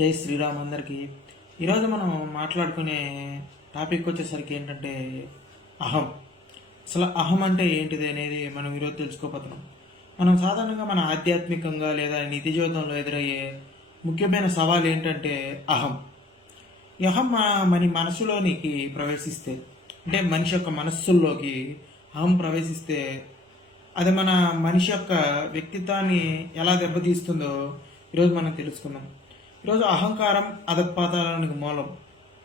జై శ్రీరామ్ అందరికీ. ఈరోజు మనం మాట్లాడుకునే టాపిక్ వచ్చేసరికి ఏంటంటే అహం. అసలు అహం అంటే ఏంటిది అనేది మనం ఈరోజు తెలుసుకోబోతున్నాం. మనం సాధారణంగా మన ఆధ్యాత్మికంగా లేదా నిత్య జీవితంలో ఎదురయ్యే ముఖ్యమైన సవాల్ ఏంటంటే అహం. ఈ అహం మన మనసులోనికి ప్రవేశిస్తే, అంటే మనిషి యొక్క మనస్సుల్లోకి అహం ప్రవేశిస్తే అది మన మనిషి యొక్క వ్యక్తిత్వాన్ని ఎలా దెబ్బతీస్తుందో ఈరోజు మనం తెలుసుకుందాం. ఈరోజు అహంకారం అధపాతాళానికి మూలం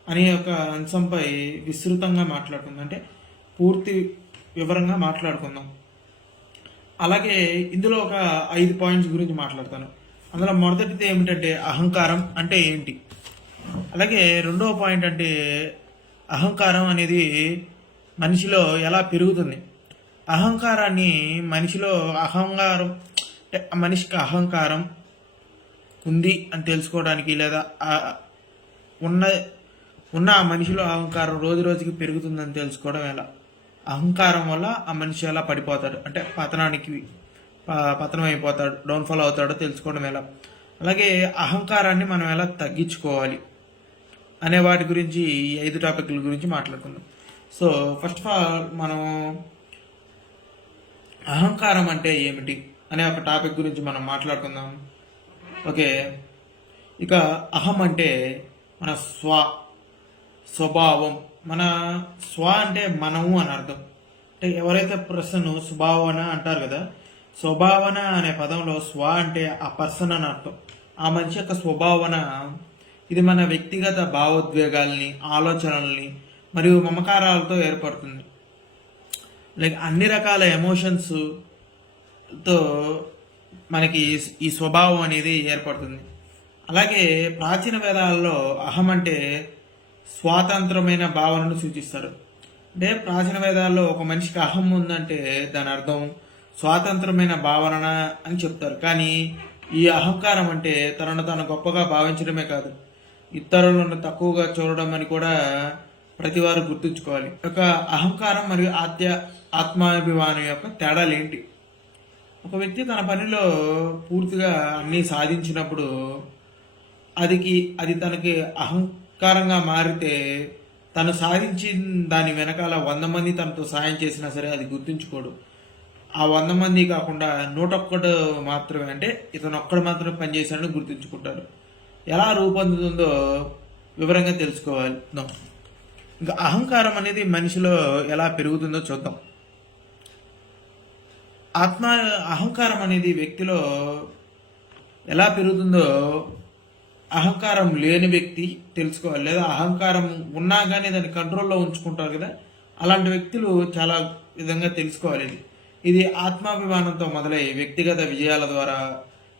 అనే ఒక అంశంపై విస్తృతంగా మాట్లాడుకుందాం, అంటే పూర్తి వివరంగా మాట్లాడుకుందాం. అలాగే ఇందులో ఒక 5 పాయింట్స్ గురించి మాట్లాడతాను. అందులో మొదటిది ఏమిటంటే అహంకారం అంటే ఏంటి, అలాగే రెండవ పాయింట్ అంటే అహంకారం అనేది మనిషిలో ఎలా పెరుగుతుంది, అహంకారాన్ని మనిషిలో మనిషికి అహంకారం ఉంది అని తెలుసుకోవడానికి, లేదా ఉన్న ఉన్న ఆ మనిషిలో అహంకారం రోజు రోజుకి పెరుగుతుందని తెలుసుకోవడం ఎలా, అహంకారం వల్ల ఆ మనిషి ఎలా పడిపోతాడు, అంటే పతనం అయిపోతాడు, డౌన్ఫాల్ అవుతాడో తెలుసుకోవడం ఎలా, అలాగే అహంకారాన్ని మనం ఎలా తగ్గించుకోవాలి అనే వాటి గురించి ఈ 5 టాపిక్ల గురించి మాట్లాడుకుందాం. సో ఫస్ట్ ఆఫ్ ఆల్ మనం అహంకారం అంటే ఏమిటి అనే ఒక టాపిక్ గురించి మనం మాట్లాడుకుందాం. ఓకే, ఇక అహం అంటే మన స్వభావం. మన అంటే మనము అని అర్థం. అంటే ఎవరైతే పర్సన్ స్వభావన అంటారు కదా, స్వభావన అనే పదంలో అంటే ఆ పర్సన్ అని అర్థం, ఆ మనిషి యొక్క స్వభావన. ఇది మన వ్యక్తిగత భావోద్వేగాల్ని, ఆలోచనల్ని మరియు మమకారాలతో ఏర్పడుతుంది. లైక్ అన్ని రకాల ఎమోషన్స్తో మనకి ఈ స్వభావం అనేది ఏర్పడుతుంది. అలాగే ప్రాచీన వేదాలలో అహం అంటే స్వాతంత్రమైన భావనను సూచిస్తారు. అంటే ప్రాచీన వేదాల్లో ఒక మనిషికి అహం ఉందంటే దాని అర్థం స్వాతంత్రమైన భావన అని చెప్తారు. కానీ ఈ అహంకారం అంటే తనను తాను గొప్పగా భావించడమే కాదు, ఇతరులను తక్కువగా చూడడం అని కూడా ప్రతి వారు గుర్తుంచుకోవాలి. ఒక అహంకారం మరియు ఆత్మాభిమానం యొక్క తేడాలు ఏంటి? ఒక వ్యక్తి తన పనిలో పూర్తిగా అన్నీ సాధించినప్పుడు అది తనకి అహంకారంగా మారితే, తను సాధించిన దాని వెనకాల 100 మంది తనతో సాయం చేసినా సరే అది గుర్తుంచుకోడు. ఆ 100 మంది కాకుండా 101 మాత్రమే, అంటే ఇతను ఒక్కడు మాత్రమే పనిచేశాడని గుర్తుంచుకుంటాడు. ఎలా రూపొందుతుందో వివరంగా తెలుసుకోవాలి. ఇంకా అహంకారం అనేది మనిషిలో ఎలా పెరుగుతుందో చూద్దాం. అహంకారం అనేది వ్యక్తిలో ఎలా పెరుగుతుందో అహంకారం లేని వ్యక్తి తెలుసుకోవాలి, లేదా అహంకారం ఉన్నా కానీ దాన్ని కంట్రోల్లో ఉంచుకుంటారు కదా, అలాంటి వ్యక్తులు చాలా విధంగా తెలుసుకోవాలి. ఇది ఆత్మాభిమానంతో మొదలై వ్యక్తిగత విజయాల ద్వారా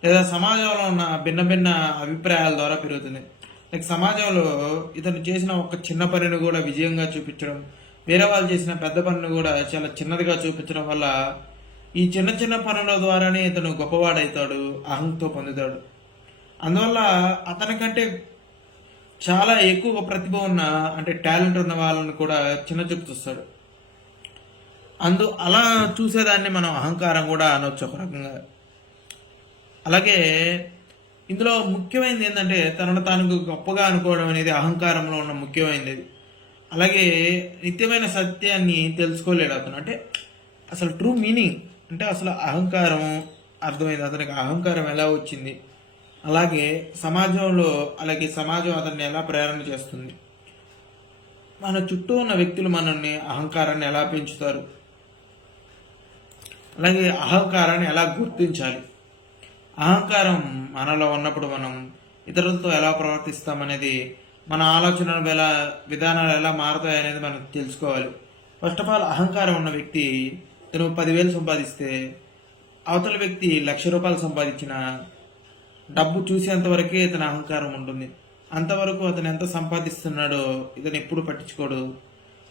లేదా సమాజంలో ఉన్న భిన్న భిన్న అభిప్రాయాల ద్వారా పెరుగుతుంది. లైక్ సమాజంలో ఇతను చేసిన ఒక చిన్న పనిని కూడా విజయంగా చూపించడం, వేరే వాళ్ళు చేసిన పెద్ద పనిని కూడా చాలా చిన్నదిగా చూపించడం వల్ల ఈ చిన్న చిన్న పనుల ద్వారానే ఇతను గొప్పవాడవుతాడు, అహంతో పొందుతాడు. అందువల్ల అతనికంటే చాలా ఎక్కువ ప్రతిభ ఉన్న, అంటే టాలెంట్ ఉన్న వాళ్ళని కూడా చిన్న చూపు చూస్తాడు. అలా చూసేదాన్ని మనం అహంకారం కూడా అనొచ్చు ఒక రకంగా. అలాగే ఇందులో ముఖ్యమైనది ఏంటంటే తనను తాను గొప్పగా అనుకోవడం అనేది అహంకారంలో ఉన్న ముఖ్యమైనది. అలాగే నిత్యమైన సత్యాన్ని తెలుసుకోలేడు అతను, అంటే అసలు ట్రూ మీనింగ్, అంటే అసలు అహంకారం అర్థమైంది, అతనికి అహంకారం ఎలా వచ్చింది, అలాగే సమాజం అతన్ని ఎలా ప్రేరణ చేస్తుంది, మన చుట్టూ ఉన్న వ్యక్తులు మనల్ని అహంకారాన్ని ఎలా పెంచుతారు, అలాగే అహంకారాన్ని ఎలా గుర్తించాలి, అహంకారం మనలో ఉన్నప్పుడు మనం ఇతరులతో ఎలా ప్రవర్తిస్తామనేది, మన ఆలోచనల విధానాలు ఎలా మారుతాయి అనేది మనం తెలుసుకోవాలి. ఫస్ట్ ఆఫ్ ఆల్ అహంకారం ఉన్న వ్యక్తి తను 10,000 సంపాదిస్తే అవతల వ్యక్తి 1,00,000 రూపాయలు సంపాదించిన డబ్బు చూసేంతవరకే ఇతని అహంకారం ఉంటుంది. అంతవరకు అతను ఎంత సంపాదిస్తున్నాడో ఇతను ఎప్పుడు పట్టించుకోడు.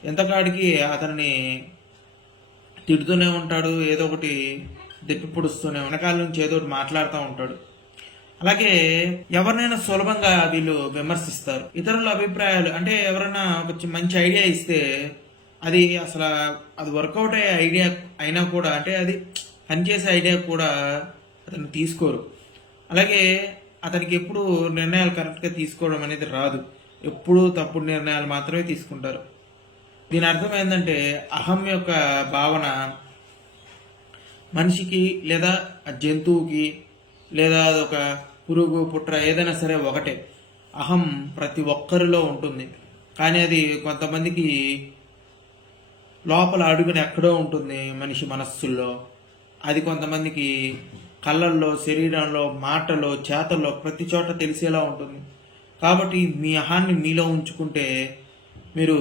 ఎంతకాడికి అతన్ని తిడుతూనే ఉంటాడు, ఏదో ఒకటి దెప్పి పొడుస్తూనే, వెనకాల నుంచి ఏదో ఒకటి మాట్లాడుతూ ఉంటాడు. అలాగే ఎవరినైనా సులభంగా వీళ్ళు విమర్శిస్తారు. ఇతరుల అభిప్రాయాలు, అంటే ఎవరైనా ఒక మంచి ఐడియా ఇస్తే అది వర్కౌట్ అయ్యే ఐడియా అయినా కూడా, అంటే అది పనిచేసే ఐడియా కూడా అతను తీసుకోరు. అలాగే అతనికి ఎప్పుడు నిర్ణయాలు కరెక్ట్గా తీసుకోవడం అనేది రాదు. ఎప్పుడూ తప్పుడు నిర్ణయాలు మాత్రమే తీసుకుంటారు. దీని అర్థం ఏంటంటే అహం యొక్క భావన మనిషికి లేదా ఆ జంతువుకి లేదా అదొక పురుగు పుట్ర ఏదైనా సరే ఒకటే. అహం ప్రతి ఒక్కరిలో ఉంటుంది, కానీ అది కొంతమందికి లోపల అడుగున ఎక్కడో ఉంటుంది మనిషి మనస్సుల్లో. అది కొంతమందికి కళ్ళల్లో, శరీరంలో, మాటలో, చేతల్లో ప్రతి చోట తెలిసేలా ఉంటుంది. కాబట్టి మీ అహాన్ని మీలో ఉంచుకుంటే మీరు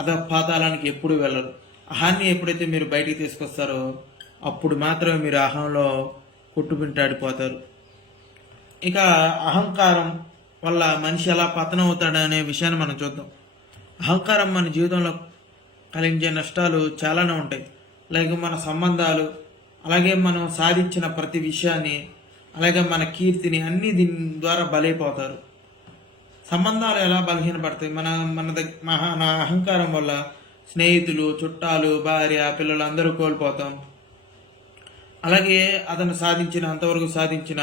అధపాతాళానికి ఎప్పుడు వెళ్ళరు. అహాన్ని ఎప్పుడైతే మీరు బయటికి తీసుకొస్తారో అప్పుడు మాత్రమే మీరు అహంలో కొట్టుబింటాడిపోతారు. ఇక అహంకారం వల్ల మనిషి ఎలా పతనం అవుతాడు అనే విషయాన్ని మనం చూద్దాం. అహంకారం మన జీవితంలో కలిగించే నష్టాలు చాలానే ఉంటాయి. లైక్ మన సంబంధాలు, అలాగే మనం సాధించిన ప్రతి విషయాన్ని, అలాగే మన కీర్తిని అన్నీ దీని ద్వారా బలైపోతారు. సంబంధాలు ఎలా బలహీనపడతాయి? మన అహంకారం వల్ల స్నేహితులు, చుట్టాలు, భార్య, పిల్లలు అందరూ కోల్పోతాం. అలాగే అతను అంతవరకు సాధించిన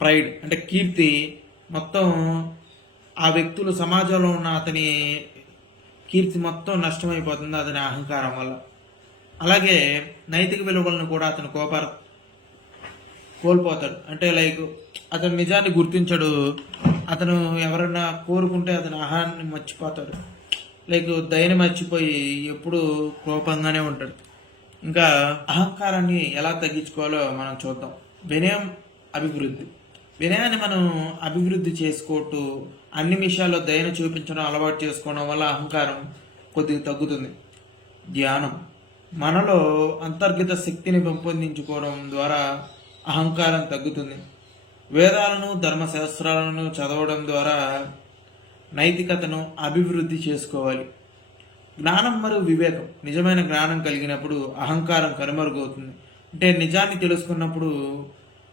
ప్రైడ్ అంటే కీర్తి మొత్తం ఆ వ్యక్తులు సమాజంలో ఉన్న అతని కీర్తి మొత్తం నష్టమైపోతుంది అతని అహంకారం వల్ల. అలాగే నైతిక విలువలను కూడా అతను కోల్పోతాడు. అంటే లైక్ అతను నిజాన్ని గుర్తించడు. అతను ఎవరన్నా కోరుకుంటే అతని ఆహారాన్ని మర్చిపోతాడు. లైక్ దయని మర్చిపోయి ఎప్పుడు కోపంగానే ఉంటాడు. ఇంకా అహంకారాన్ని ఎలా తగ్గించుకోవాలో మనం చూద్దాం. వినయం, అభివృద్ధి. వినయాన్ని మనం అభివృద్ధి చేసుకోవటం, అన్ని విషయాల్లో దయను చూపించడం అలవాటు చేసుకోవడం వల్ల అహంకారం కొద్దిగా తగ్గుతుంది. ధ్యానం. మనలో అంతర్గత శక్తిని పెంపొందించుకోవడం ద్వారా అహంకారం తగ్గుతుంది. వేదాలను, ధర్మశాస్త్రాలను చదవడం ద్వారా నైతికతను అభివృద్ధి చేసుకోవాలి. జ్ఞానం మరియు వివేకం. నిజమైన జ్ఞానం కలిగినప్పుడు అహంకారం కనుమరుగవుతుంది. అంటే నిజాన్ని తెలుసుకున్నప్పుడు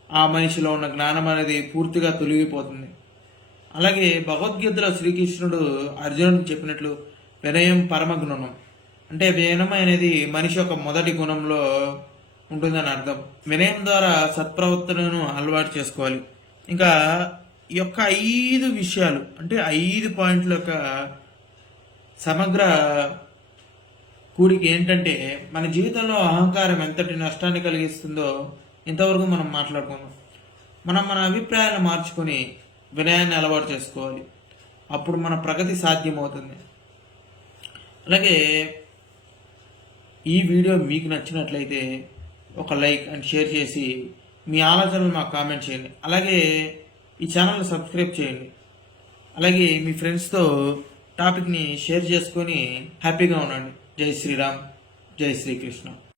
ఆ మనిషిలో ఉన్న జ్ఞానం అనేది పూర్తిగా తొలగిపోతుంది. అలాగే భగవద్గీతలో శ్రీకృష్ణుడు అర్జునుడికి చెప్పినట్లు వినయం పరమ గుణం. అంటే వినయం అనేది మనిషి యొక్క మొదటి గుణంలో ఉంటుందని అర్థం. వినయం ద్వారా సత్ప్రవర్తనను అలవాటు చేసుకోవాలి. ఇంకా ఈ యొక్క 5 విషయాలు అంటే 5 పాయింట్ల యొక్క సమగ్ర కూడిక ఏంటంటే మన జీవితంలో అహంకారం ఎంతటి నష్టాన్ని కలిగిస్తుందో ఇంతవరకు మనం మాట్లాడుకున్నాం. మన అభిప్రాయాలను మార్చుకొని వినయాన్ని అలవాటు చేసుకోవాలి. అప్పుడు మన ప్రగతి సాధ్యమవుతుంది. అలాగే ఈ వీడియో మీకు నచ్చినట్లయితే ఒక లైక్ అండ్ షేర్ చేసి మీ ఆలోచనలు మాకు కామెంట్ చేయండి. అలాగే ఈ ఛానల్ని సబ్స్క్రైబ్ చేయండి. అలాగే మీ ఫ్రెండ్స్తో టాపిక్ని షేర్ చేసుకొని హ్యాపీగా ఉండండి. జై శ్రీరామ్, జై శ్రీకృష్ణ.